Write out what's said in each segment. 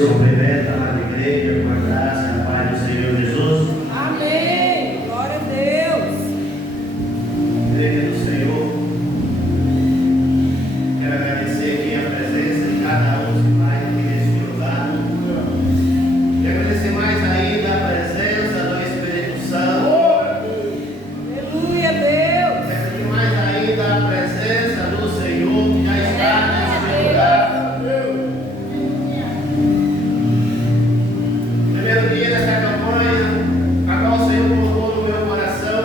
Cumprimenta a igreja com a graça e a paz do Senhor Jesus. Amém. Glória a Deus. Igreja do Senhor, quero agradecer aqui a presença de cada um que vai aqui neste lugar. Quero agradecer mais ainda a presença do Espírito Santo. Aleluia, Deus. Quero agradecer mais ainda a presença do Senhor que já está neste lugar. Primeiro dia dessa campanha, a qual o Senhor colocou no meu coração.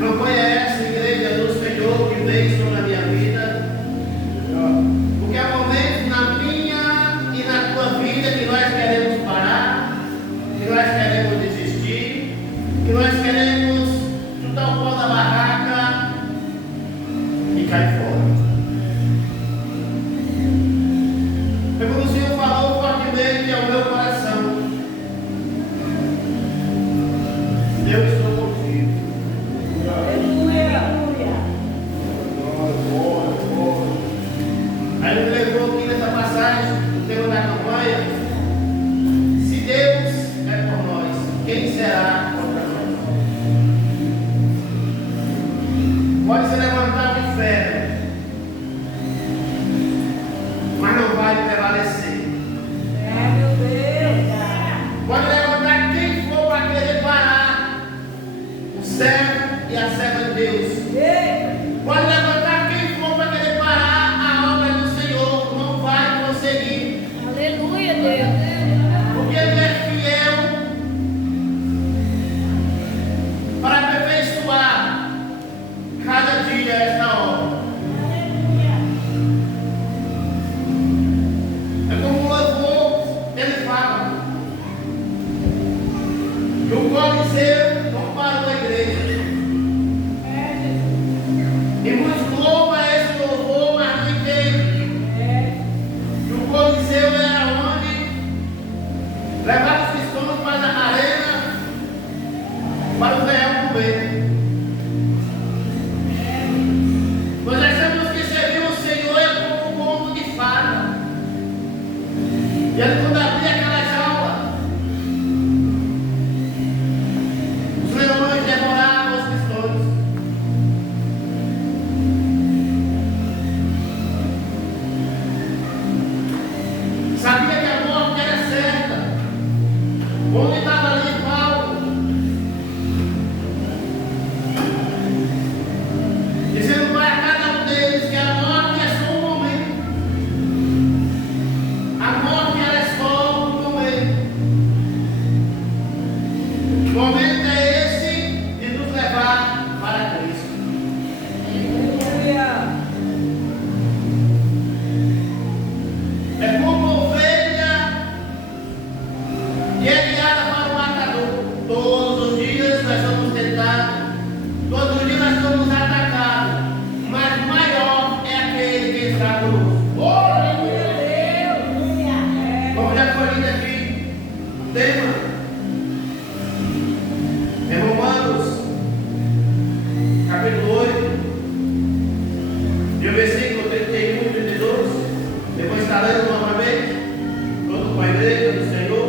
Campanha essa, igreja do Senhor, que veio sobre a minha vida. Porque há momentos na minha e na tua vida que nós queremos parar, que nós queremos desistir, que nós queremos chutar o pau da barraca e cair fora. É como o Senhor falou fortemente ao meu coração: eu estou contigo. Aleluia. Aí ele me levou aqui nessa passagem, no tema da campanha: se Deus é por nós, quem será contra nós? Pode se levantar o inferno, mas não vai prevalecer. Meu Deus. Pode levantar quem for para querer parar o servo e a serva de Deus. Ei. Pode levantar quem for para querer parar a obra do Senhor. Não vai conseguir. Aleluia, Deus. Porque Ele é fiel para aperfeiçoar cada dia esta obra. É como o louvor, ele fala: que o Coliseu não parou a igreja. E muitos louvam esse louvor, mas não entendem que o Coliseu era onde levava os cristãos para a arena para o leão comer. Nós achamos que servir o Senhor é como um conto de fada. E ele, quando abria aquela jaula, os leões devoravam os cristãos. Sabia que a morte era certa. Onde estava ali Paulo, dizendo para cada um deles que a morte é só um momento. A morte era só um momento. O momento é esse de nos levar para Cristo. Aleluia. É como ovelha que é guiada para o matador. Todos os dias nós somos tentados, todos os dias nós somos atacados, mas maior é aquele que está conosco. Como já foi lido aqui, o tema é Romanos, capítulo 8, e o versículo 31 e 32. Depois está lendo novamente, junto com a igreja do Senhor.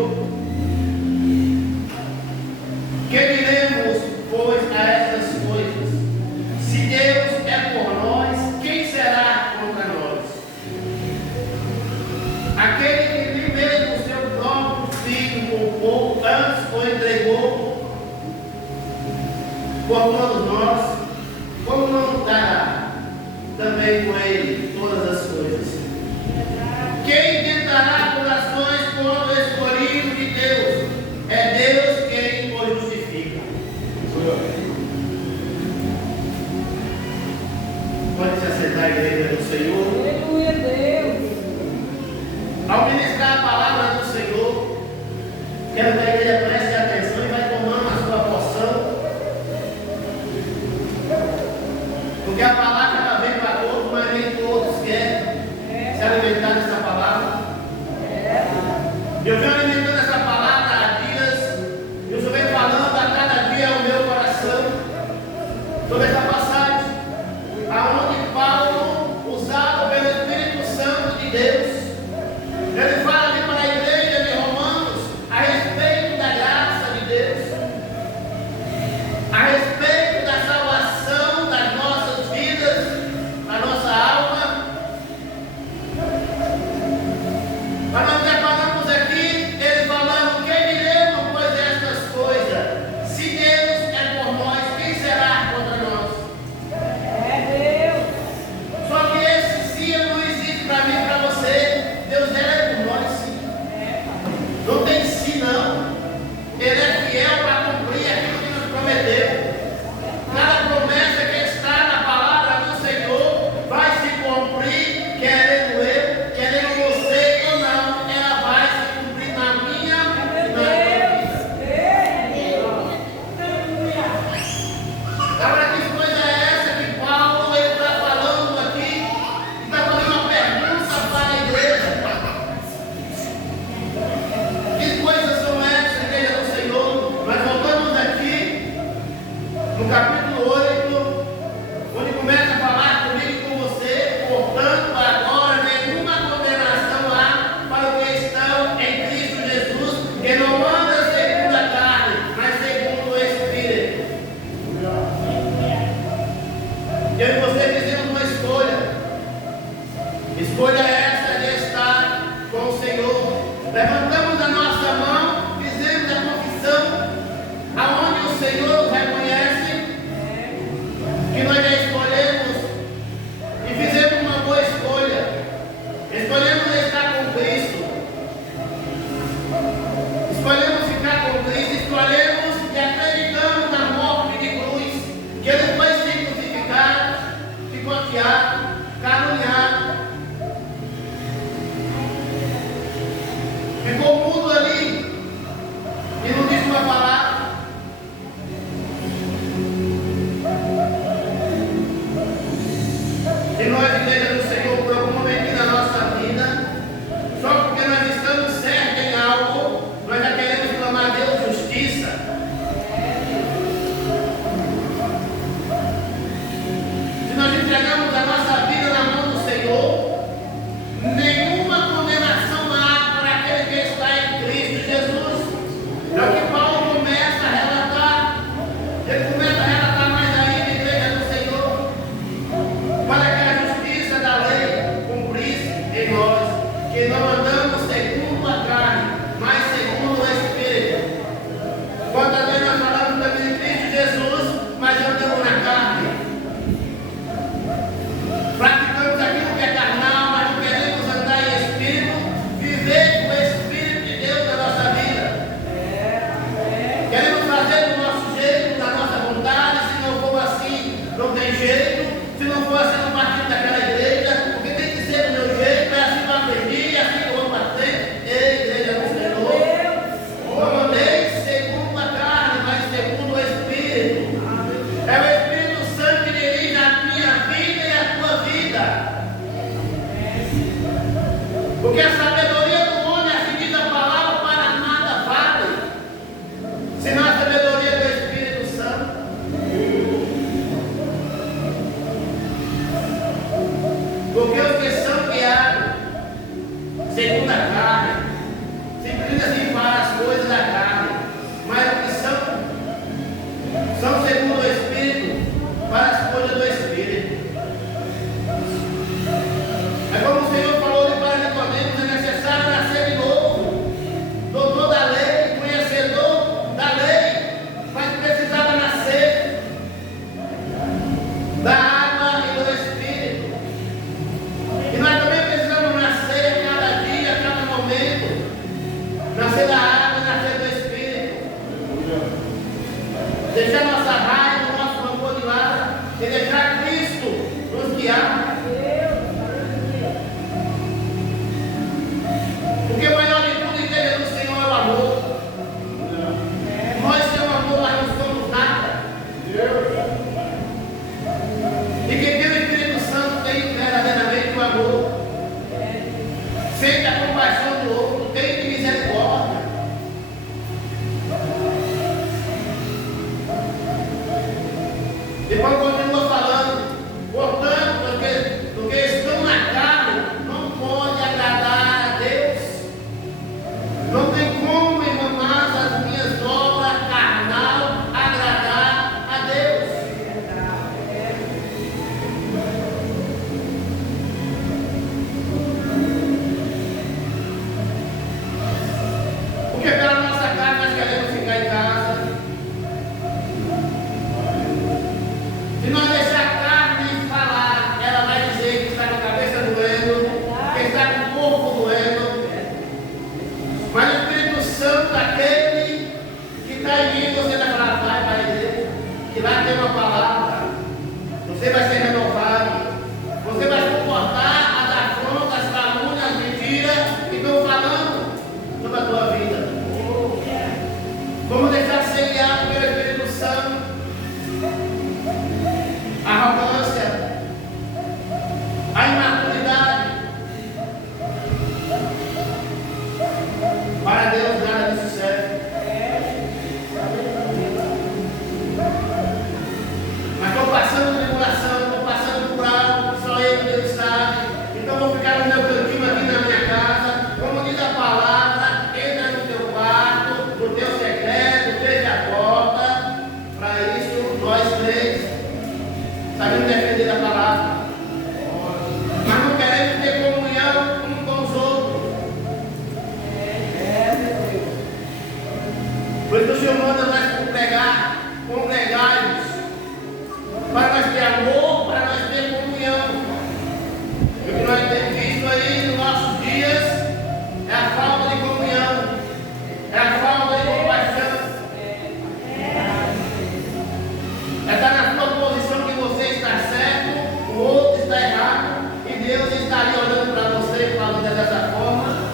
Que diremos, pois, a estas coisas? Se Deus é por nós, quem será contra nós? Aquele que nem mesmo o seu próprio filho poupou, antes o entregou por todos nós, como não dará também com ele todas as coisas? Quem tentará corações contra o escolhido de Deus? É Deus quem o justifica. Pode se aceitar a igreja do Senhor. Aleluia, Deus. Ao ministrar a palavra do Senhor, quero que a igreja preste atenção e vai tomando a sua porção. Porque a palavra ela vem para todos, mas nem todos querem se alimentar dessa palavra. Eu venho alimentando essa palavra há dias, e o Senhor vem falando a cada dia ao meu coração sobre essa passagem, aonde Paulo, usado pelo Espírito Santo de Deus, Ficou mudo ali e não disse uma palavra. E nós, igreja do Senhor, por algum momento na nossa vida, só porque nós estamos certos em algo, nós já queremos clamar a Deus justiça. Se nós entregamos a nossa vida na mão do Senhor, nenhuma condenação há para aquele que está em Cristo Jesus. É o que Paulo começa a relatar. Ele começa a relatar mais ainda, igreja do Senhor, para que a justiça da lei cumprisse em nós, que não andamos segundo a carne, mas segundo o Espírito. Quantas vezes nós falamos também de Cristo Jesus, mas andamos na carne. Praticamos aquilo que é carnal, mas não queremos andar em Espírito, viver com o Espírito de Deus na nossa vida. Queremos fazer do nosso jeito, da nossa vontade. Se não for assim, não tem jeito. Se não for assim, não partimos daquela igreja, porque tem que ser do meu jeito. É assim que eu aprendi, é assim que eu vou fazer. Ei, igreja do Senhor, não andei segundo a carne, mas segundo o Espírito. É o Espírito Santo que dirige a minha vida e a tua vida. Porque a sabedoria do homem, assim diz a palavra, para nada vale, senão a sabedoria do Espírito Santo. Porque os que são guiados segundo a carne, simplesmente para as coisas da carne, mas os que são segundo o Espírito, para as coisas do Espírito. É como o Senhor falou ali para Nicodemos, é necessário nascer de novo. Doutor da lei, conhecedor da lei, mas precisava nascer da água e do Espírito. E nós também precisamos nascer a cada dia, a cada momento. Nascer da água e nascer do Espírito. Deixar nossa raiva, nosso rancor de lado e deixar Cristo nos guiar. Porque o maior de tudo, igreja do Senhor, é o amor. Nós sem o amor, nós não somos nada. E quem tem o Espírito Santo tem verdadeiramente o amor. Sente a compaixão do outro, tem de misericórdia. Depois continua falando, portanto, do que estão na carne, não pode agradar a Deus. Não tem como, irmãs, as minhas obras carnal agradar a Deus. Porque pela nossa carne nós queremos ficar em casa. Se nós deixar a carne falar, ela vai dizer que está com a cabeça doendo, que está com o corpo doendo. Mas o Espírito Santo, aquele que está em mim, você vai falar, vai para a igreja, que lá tem uma palavra. Você vai ser renovado. Você vai suportar as afrontas, as calúnias, as mentiras que estão falando sobre a tua vida. Vamos deixar ser guiado pelo Espírito Santo. A arrogância, a imaturidade. Para Deus nada disso serve. Mas estou passando tribulação, estou passando por algo que só eu e Deus sabe. Então vou ficar no meu cantinho aqui na minha casa. Como diz a palavra, entra no teu quarto, no teu secreto, fecha a porta. Para isso, nós três sabemos defender a palavra. Mas não queremos ter comunhão um com os outros. Por isso o Senhor manda nós congregar-nos, para nós ter amor, para nós ter comunhão. E o que nós temos visto aí nos nossos dias é a falta de comunhão, é a falta de compaixão. É estar na sua posição que você está certo, o outro está errado, e Deus está ali olhando para você e falando dessa forma.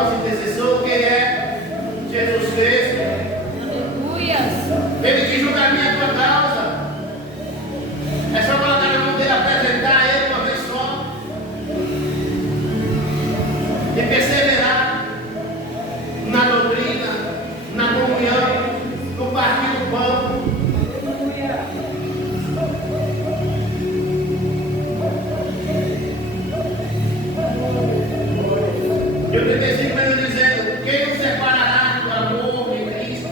nosso intercessor, quem é? Jesus Cristo. Aleluia. Ele que julga a minha tua causa. É só colocar na mão dele, apresentar a ele uma vez só. E perseverar na doutrina, na comunhão, no partir do pão. Eu 35 minutos dizendo: quem nos separará do amor de Cristo?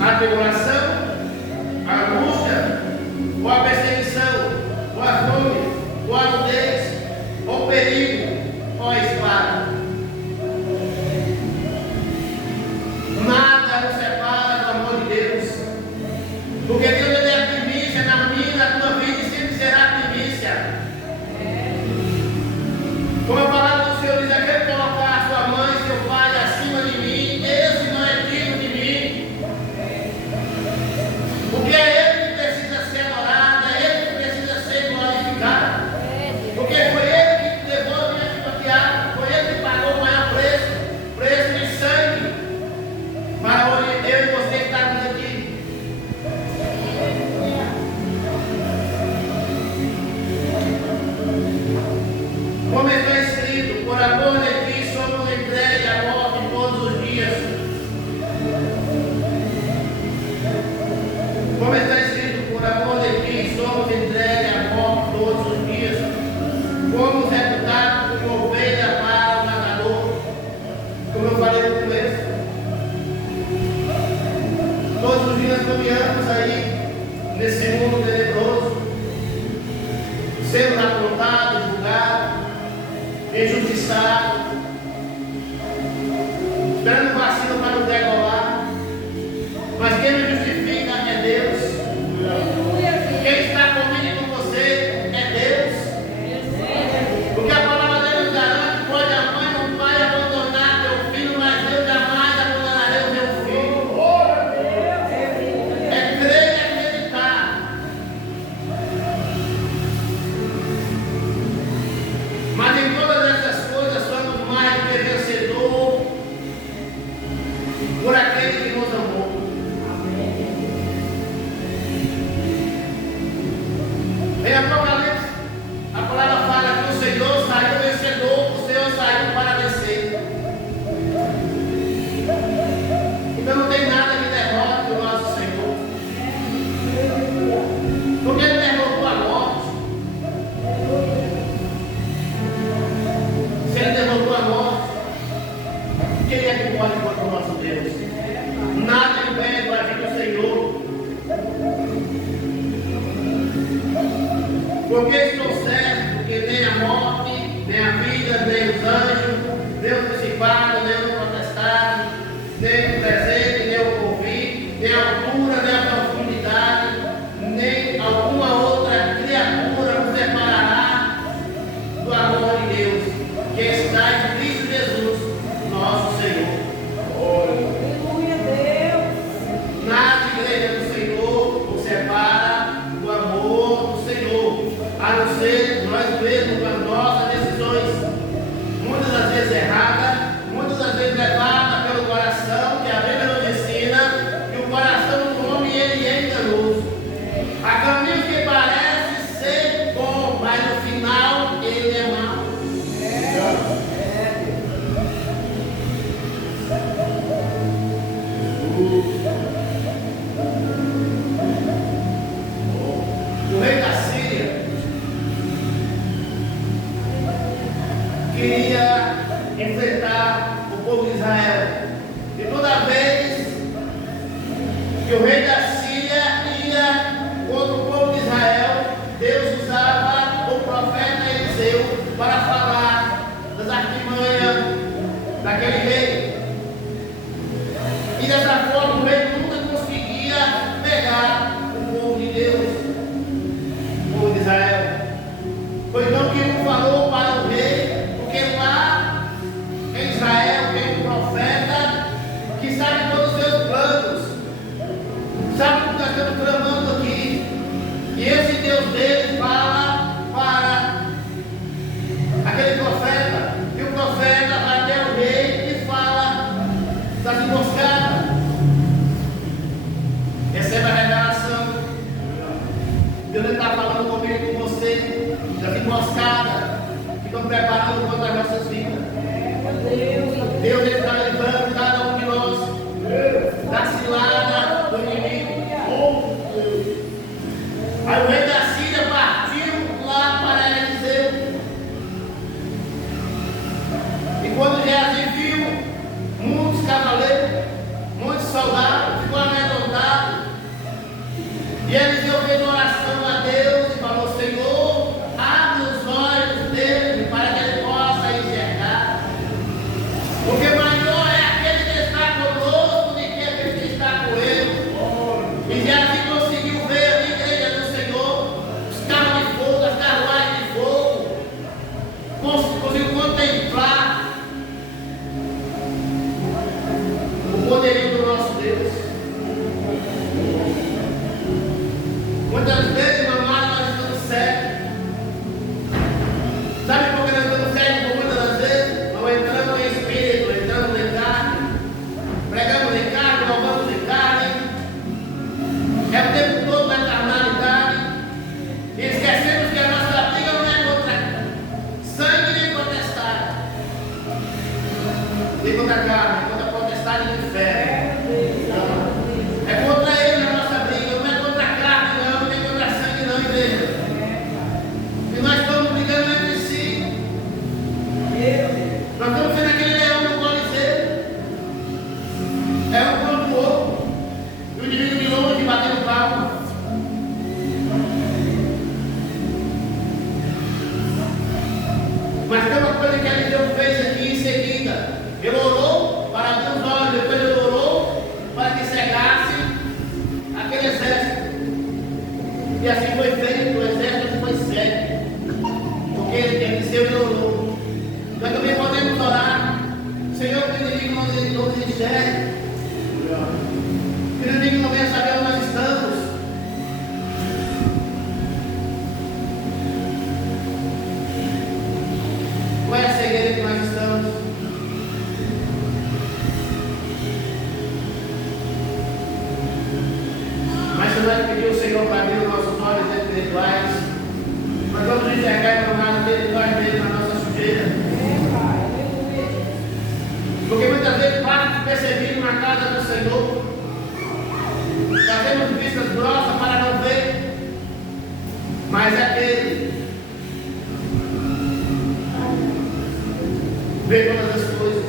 A tribulação, a angústia, ou a perseguição, ou a fome, ou a nudez, ou o perigo, ou a espada. Nada nos separa do amor de Deus, porque Deus ele é primícia na minha e na tua vida e sempre será primícia. Como a palavra do Senhor diz, aquele colocar sua mãe e seu pai acima de mim, esse não é digno de mim. Porque é Ele que precisa ser adorado, é Ele que precisa ser glorificado. Porque foi Ele que levou a minha chicoteada, foi Ele que pagou o maior preço de sangue, para hoje eu e você estarmos aqui. Como está escrito, por amor de ti somos entregues à morte todos os dias. Como está escrito, por amor de ti somos entregues à morte todos os dias. Fomos reputados como ovelha para o matador. Como eu falei no começo. Todos os dias caminhamos aí nesse mundo tenebroso, sendo apontados, julgados, injustiçado, dando vacina para nos degolar, mas quem nos justifica é Deus. Quem está comigo e com você é Deus. Porque a palavra dele nos garante: pode a mãe ou o pai abandonar teu filho, mas eu jamais abandonarei o meu filho. É crer e acreditar. Mas em todas essas coisas somos mais que vencedor por aquele que nos amou. Em Apocalipse, a palavra fala que o Senhor saiu vencedor, o Senhor saiu para vencer. Então não tem nada que derrote o nosso Senhor, porque Ele derrotou a morte. Se Ele derrotou a morte, quem é que pode contra o nosso Deus? Nada impede o agir do Senhor. Porque estou certo que nem a morte, nem a vida, nem os anjos, nem o principado, nem o potestade, nem o presente, nem o porvir, nem a altura, nem a profundidade, nem alguma outra criatura nos separará do amor de Deus, que está em Cristo Jesus, nosso Senhor. Aleluia, Deus. Nada, igreja do Senhor, nos separa do amor do Senhor, a não ser nós mesmos com as nossas decisões, muitas das vezes erradas, muitas das vezes levadas pelo coração, que a Bíblia nos ensina que o coração do homem ele é enganoso. Há caminhos que parecem ser bom, mas no final ele é mau. O rei da Síria queria enfrentar o povo de Israel. E toda vez que o rei da Síria ia contra o povo de Israel, Deus usava o profeta Eliseu para falar das artimanhas daquele rei. E dessa forma o rei nunca conseguia pegar o povo de Deus, o povo de Israel. Foi então que ele falou para o rei, porque lá em Israel tem um profeta que sabe todos os seus planos, sabe o que nós estamos tramando aqui. E esse Deus dele fala para consigo contemplar o poderio do nosso Deus. Muitas vezes, meu amado, nós estamos cegos. Sabe por que nós estamos cegos por muitas das vezes? Não entramos em espírito, entramos em carne. Pregamos em carne, louvamos em carne. É o tempo todo na carnalidade. E esquecemos que a nossa briga não é contra sangue nem potestade. Nem contra carne, é contra a potestade do inferno. É contra ele a nossa briga, não é contra a carne, não, nem contra sangue, não, igreja. E nós estamos brigando entre si. Nós estamos sendo aquele leão no Coliseu. É um contra o outro. E o inimigo de longe batendo palma. Mas tem uma coisa que Eliseu fez aqui em seguida. Ele orou para abrir os olhos, depois ele orou para que cegasse aquele exército. E assim foi feito, o exército foi cego. Porque Eliseu ele orou. Nós também podemos orar. Senhor, que o inimigo não nos enxergue. Que o inimigo não venha saber onde nós estamos. Qual é a cegueira que nós estamos? Mas se nós pedir ao Senhor para abrir os nossos olhos espirituais, nós vamos enxergar o lado dele, nós mesmos, na nossa sujeira. Porque muitas vezes basta perceber na casa do Senhor, fazemos vistas grossas para não ver, mas é aquele vê todas as coisas.